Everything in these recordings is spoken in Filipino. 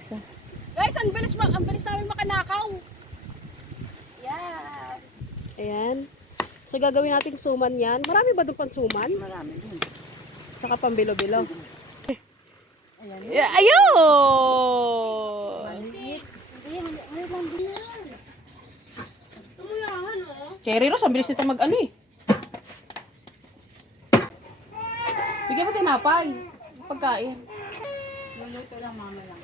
isa. Guys, ang bilis, ma- ang bilis namin makanakaw. Yan. Ayan. So, gagawin nating suman yan. Marami ba doon pang suman? Marami din. Saka pang bilo-bilo. Ayan. Yeah, ayun! Maliit. Na. Cherry Rose, ang bilis nito mag-ano eh. Bigyan mo tinapay. Pagkain. Luluto lang mama lang.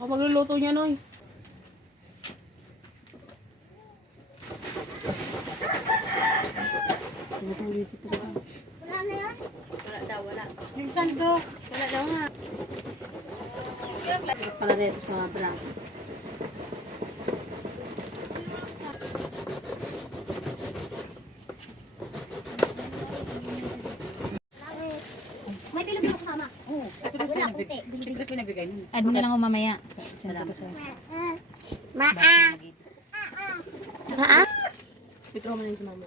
Ako magluluto niya, Noy. Tumutuloy si Pura. Wala daw, wala. Yung sandok. Wala daw nga. Sarap pala dito sa braso. May bilog na kasama. Oo. Ito na Wala, puti. Siyempre pinabigay niyo. Add mo na lang ako mamaya. Send ko sa'yo. Maa. Dito mo na yun sa mama.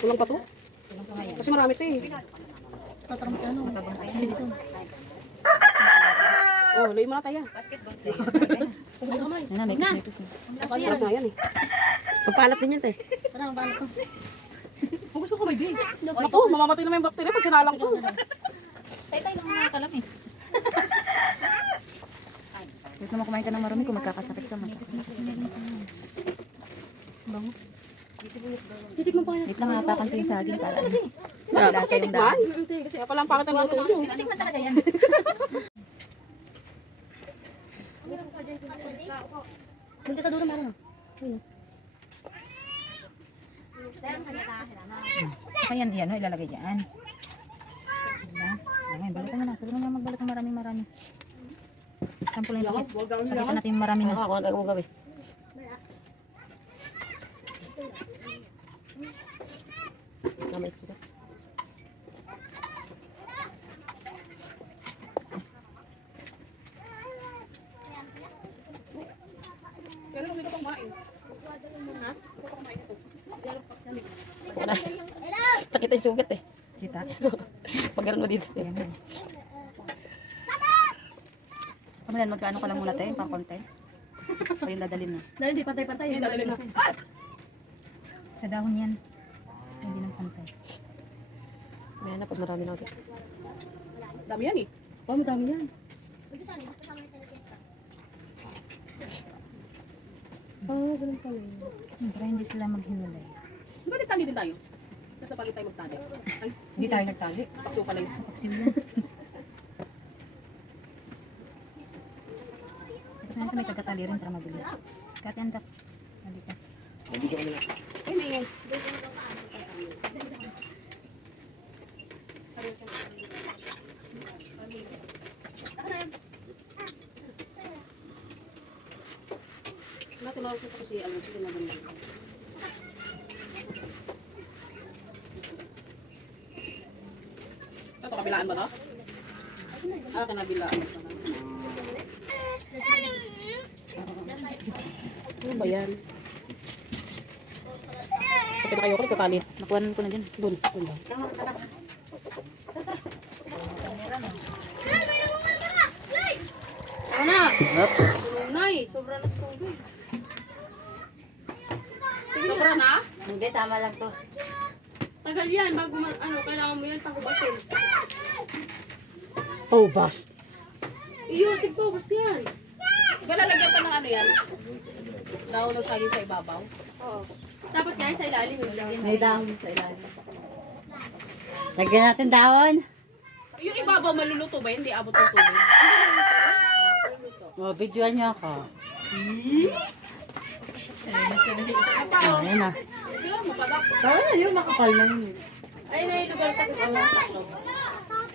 Kulang pa to? Kasi marami to eh. Tatarong sa ano? Matabang tayo dito. Oh, luwi mo na tayo. Yan na, may kusipis eh. Sarap nga yan eh. Papalap din yan, te. Tara, mabalot ko. Kung gusto ko may big. Ako, mamamatay naman yung bakterya pag sinalang ko. Lang eh. Gusto mo kumain ka ng marami kung magkakasakit ka. Magkakasakit Bango. Titik mo pa yan. Wait lang, hapakan ko yung saging para ano. Ah, Lasa yung titikman? Hindi, kasi pala ang pakit ang luto nyo. Tikman talaga yan. Doon ka sa dulo meron. Saka yan, no, ilalagay dyan. Diba? Okay, balikan mo na. Tulungan mo magbalik ng maraming marami. Sample yung lakit. Pakita natin yung marami na. Ako, ako mo gabi. Kamay ko. Pero hindi ko kumain. Takita yung sugat eh. Kita. Pag ganun mo dito. Ayan yan. Ano yan, magkaano ka lang muna tayo, pang content? O yung dadalhin mo? Dahil hindi patay-patay. Hindi dadalhin na. Sa dahon yan. Hindi ng pantay. May hanap pag marami natin. Dami yan eh. Oh, madami yan. Oh, ganun pala yun. Para hindi sila maghiwalay. Bakit tali din tayo? Nasa pagit tayo magtali. Ay, Hindi tayo nagtali. pakso pala yun. Sa paksiw yan. Natin may tagatali rin para mabilis. Kati ang tak. Halika. Ay, may Natulog ko kasi ano, sige na ganun. Ito, kabilaan ba to? Ah, kanabilaan. Ano ba yan? Kapit na kayo ko, nagtatali. Nakuha ko na dyan. Doon, doon lang. Ano? Nay, sobra na sa tubig. Sobra na? Hindi, tama lang to. Tagal yan, bago ma- ano, kailangan mo yan pakubasin. Oh, boss. Iyo, tigpabas yan. Di ba lalagyan pa ng ano yan? Daw ng saging sa ibabaw? Oo. Dapat kaya sa ilalim. May dahon sa ilalim. Lagyan natin dahon. Yung ibabaw maluluto ba? Hindi abot ng tubig. Oh, videoan niyo ako. Ang. Ayan na. Dapat. Tama na yun, makapal na yun. Ay, na yung lugar tayo. Ano?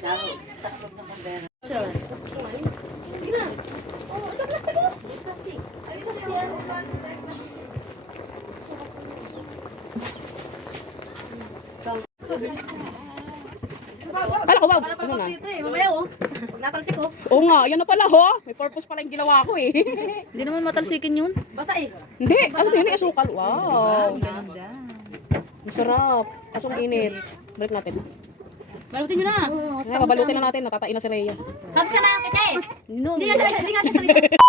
Dahon. Takot na kambera. Sige na. Ko. Kala ko ba? Ano na? Ito eh, mamaya oh. Pag natalsik oh. Oo nga, yan na pala ho. May purpose pala yung ginawa ko eh. Hindi naman matalsikin yun. Basta eh. Hindi, ano din asukal. Wow. Ganda. Masarap. Asong init. Break natin. Balutin nyo na. Kaya babalutin na natin, natatain na si Rhea. Sabi sa mga kita eh. No, Hindi nga siya, hindi nga salita.